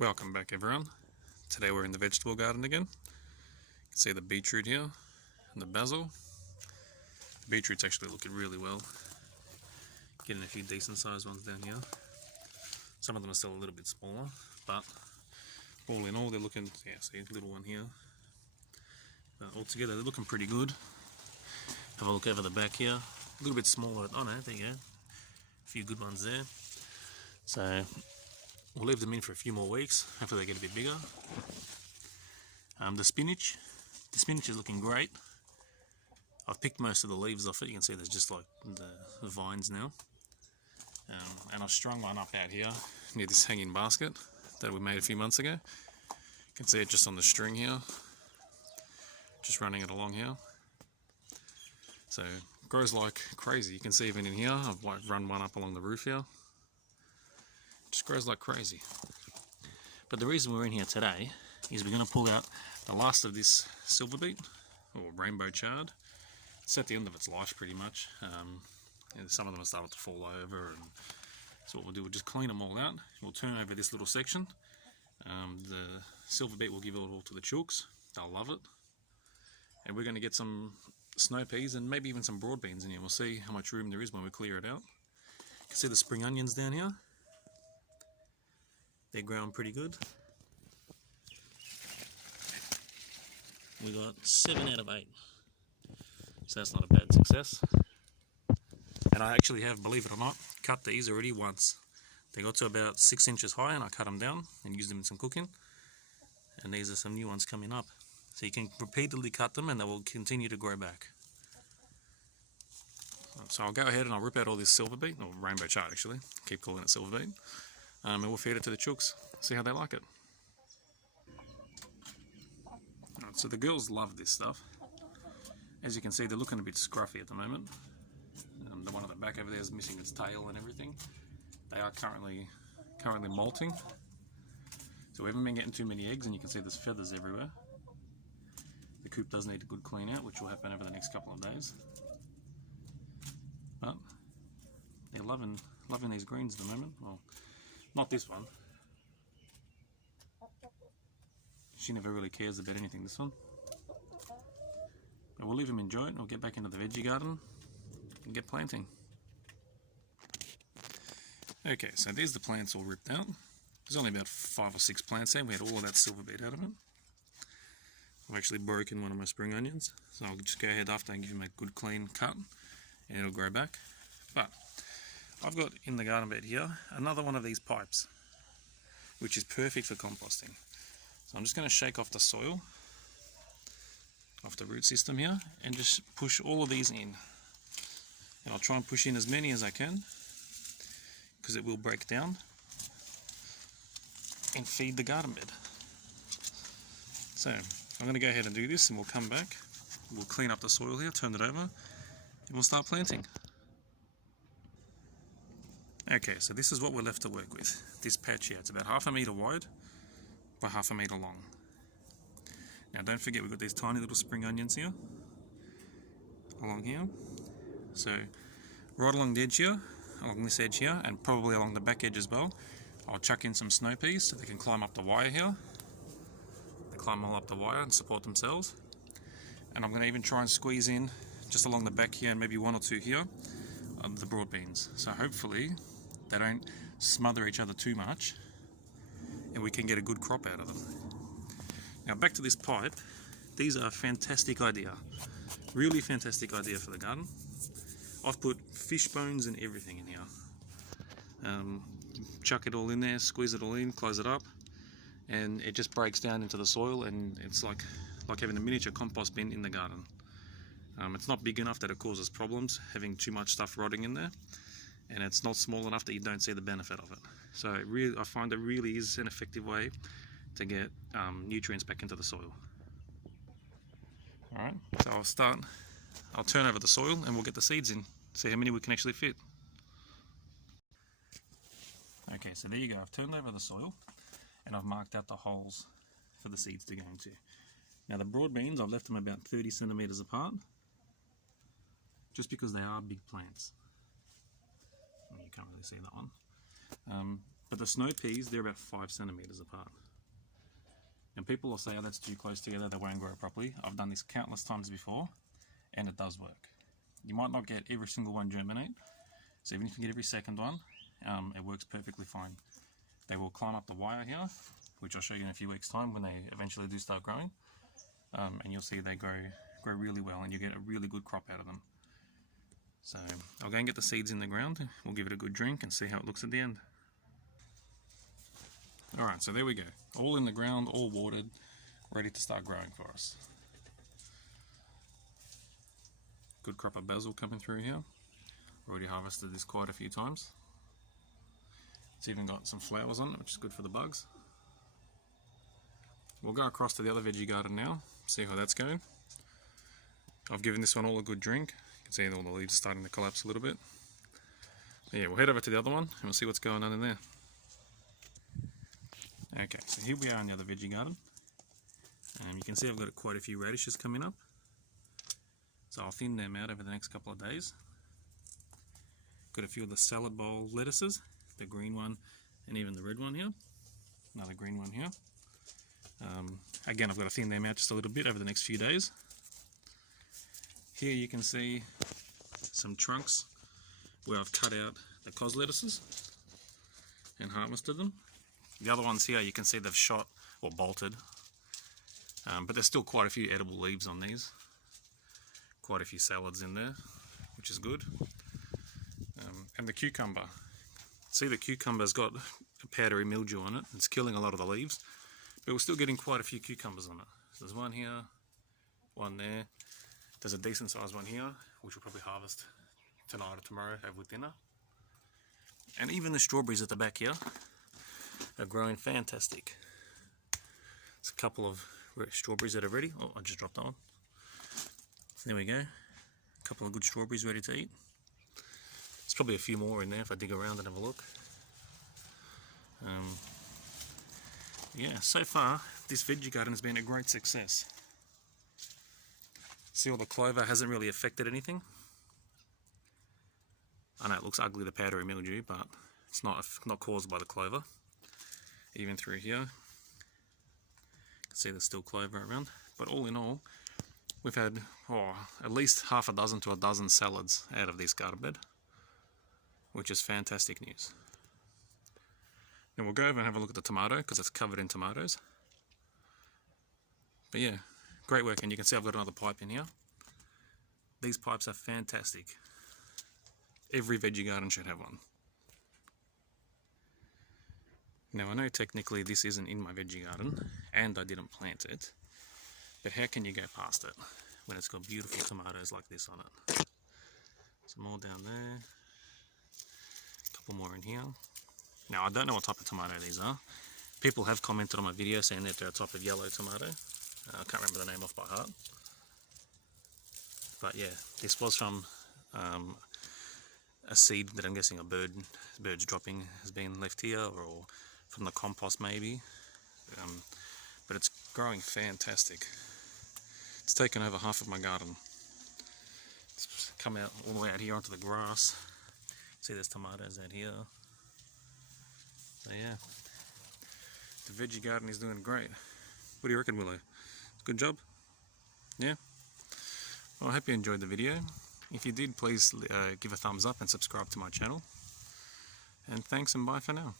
Welcome back everyone. Today we're in the vegetable garden again. You can see the beetroot here and the basil. The beetroot's actually looking really well. Getting a few decent sized ones down here. Some of them are still a little bit smaller, but all in all they're looking, yeah, see, a little one here. But altogether they're looking pretty good. Have a look over the back here. A little bit smaller, oh no, there you go. A few good ones there. So we'll leave them in for a few more weeks. Hopefully they get a bit bigger. The spinach is looking great. I've picked most of the leaves off it. You can see there's just like the vines now. And I've strung one up out here near this hanging basket that we made a few months ago. You can see it just on the string here. Just running it along here. So it grows like crazy. You can see even in here, I've like run one up along the roof here. Just grows like crazy. But the reason we're in here today is we're going to pull out the last of this silver beet, or rainbow chard. It's at the end of its life pretty much. And some of them are starting to fall over, and so what we'll do, we'll just clean them all out. We'll turn over this little section. The silver beet will give it all to the chooks. They'll love it. And we're going to get some snow peas and maybe even some broad beans in here. We'll see how much room there is when we clear it out. You can see the spring onions down here. They're growing pretty good. We got 7 out of 8. So that's not a bad success. And I actually have, believe it or not, cut these already once. They got to about 6 inches high and I cut them down and used them in some cooking. And these are some new ones coming up. So you can repeatedly cut them and they will continue to grow back. So I'll go ahead and I'll rip out all this silver beet, or rainbow chard actually, keep calling it silver beet. And we'll feed it to the chooks, see how they like it. Right, so the girls love this stuff. As you can see, they're looking a bit scruffy at the moment. The one at the back over there is missing its tail and everything. They are currently molting. So we haven't been getting too many eggs, and you can see there's feathers everywhere. The coop does need a good clean out, which will happen over the next couple of days. But they're loving these greens at the moment. Well, not this one. She never really cares about anything, this one. But we'll leave them enjoy it. We'll get back into the veggie garden and get planting. Okay, so there's the plants all ripped out. There's only about 5 or 6 plants there. We had all of that silver beet out of it. I've actually broken one of my spring onions, so I'll just go ahead after and give them a good clean cut and it'll grow back. But I've got in the garden bed here another one of these pipes, which is perfect for composting. So I'm just going to shake off the soil off the root system here and just push all of these in. And I'll try and push in as many as I can, because it will break down and feed the garden bed. So I'm going to go ahead and do this, and we'll come back, we'll clean up the soil here, turn it over, and we'll start planting. Okay, so this is what we're left to work with. This patch here, it's about 1/2 metre wide by 1/2 metre long. Now don't forget, we've got these tiny little spring onions here, along here. So right along the edge here, along this edge here, and probably along the back edge as well, I'll chuck in some snow peas so they can climb up the wire here. They climb all up the wire and support themselves. And I'm going to even try and squeeze in, just along the back here and maybe 1 or 2 here, the broad beans. So hopefully they don't smother each other too much and we can get a good crop out of them. Now back to this pipe. These are a fantastic idea. Really fantastic idea for the garden. I've put fish bones and everything in here. Chuck it all in there, squeeze it all in, close it up, and it just breaks down into the soil, and it's like having a miniature compost bin in the garden. It's not big enough that it causes problems, having too much stuff rotting in there, and it's not small enough that you don't see the benefit of it. So I find it really is an effective way to get nutrients back into the soil. Alright, so I'll turn over the soil and we'll get the seeds in, see how many we can actually fit. Okay, so there you go, I've turned over the soil and I've marked out the holes for the seeds to go into. Now the broad beans, I've left them about 30 centimeters apart, just because they are big plants. You can't really see that one. But the snow peas, they're about 5 centimeters apart. And people will say, oh, that's too close together, they won't grow properly. I've done this countless times before, and it does work. You might not get every single one germinate, so even if you get every second one, it works perfectly fine. They will climb up the wire here, which I'll show you in a few weeks' time when they eventually do start growing. And you'll see they grow really well, and you get a really good crop out of them. So I'll go and get the seeds in the ground, we'll give it a good drink and see how it looks at the end. Alright, so there we go. All in the ground, all watered, ready to start growing for us. Good crop of basil coming through here. Already harvested this quite a few times. It's even got some flowers on it, which is good for the bugs. We'll go across to the other veggie garden now, see how that's going. I've given this one all a good drink. You can see all the leaves starting to collapse a little bit. Yeah, we'll head over to the other one and we'll see what's going on in there. Okay, so here we are in the other veggie garden. You can see I've got quite a few radishes coming up. So I'll thin them out over the next couple of days. Got a few of the salad bowl lettuces, the green one and even the red one here. Another green one here. Again, I've got to thin them out just a little bit over the next few days. Here you can see some trunks where I've cut out the cos lettuces and harvested them. The other ones here you can see they've shot or bolted, but there's still quite a few edible leaves on these. Quite a few salads in there, which is good. And the cucumber. See, the cucumber's got a powdery mildew on it. It's killing a lot of the leaves, but we're still getting quite a few cucumbers on it. So there's one here, one there. There's a decent sized one here, which we'll probably harvest tonight or tomorrow, have with dinner. And even the strawberries at the back here are growing fantastic. There's a couple of strawberries that are ready. Oh, I just dropped that one. There we go. A couple of good strawberries ready to eat. There's probably a few more in there if I dig around and have a look. Yeah, so far this veggie garden has been a great success. See, all the clover hasn't really affected anything. I know it looks ugly, the powdery mildew, but it's not caused by the clover. Even through here, you can see there's still clover around. But all in all, we've had at least half a dozen to a dozen salads out of this garden bed, which is fantastic news. Now we'll go over and have a look at the tomato because it's covered in tomatoes. But yeah, great work, and you can see I've got another pipe in here. These pipes are fantastic. Every veggie garden should have one. Now I know technically this isn't in my veggie garden and I didn't plant it, but how can you go past it when it's got beautiful tomatoes like this on it? Some more down there, a couple more in here. Now I don't know what type of tomato these are. People have commented on my video saying that they're a type of yellow tomato. I can't remember the name off by heart. But yeah, this was from a seed that I'm guessing a bird's dropping has been left here, or from the compost maybe. But it's growing fantastic. It's taken over half of my garden. It's come out all the way out here onto the grass. See, there's tomatoes out here. So yeah, the veggie garden is doing great. What do you reckon, Willow? Good job? Yeah? Well, I hope you enjoyed the video. If you did, please give a thumbs up and subscribe to my channel. And thanks and bye for now.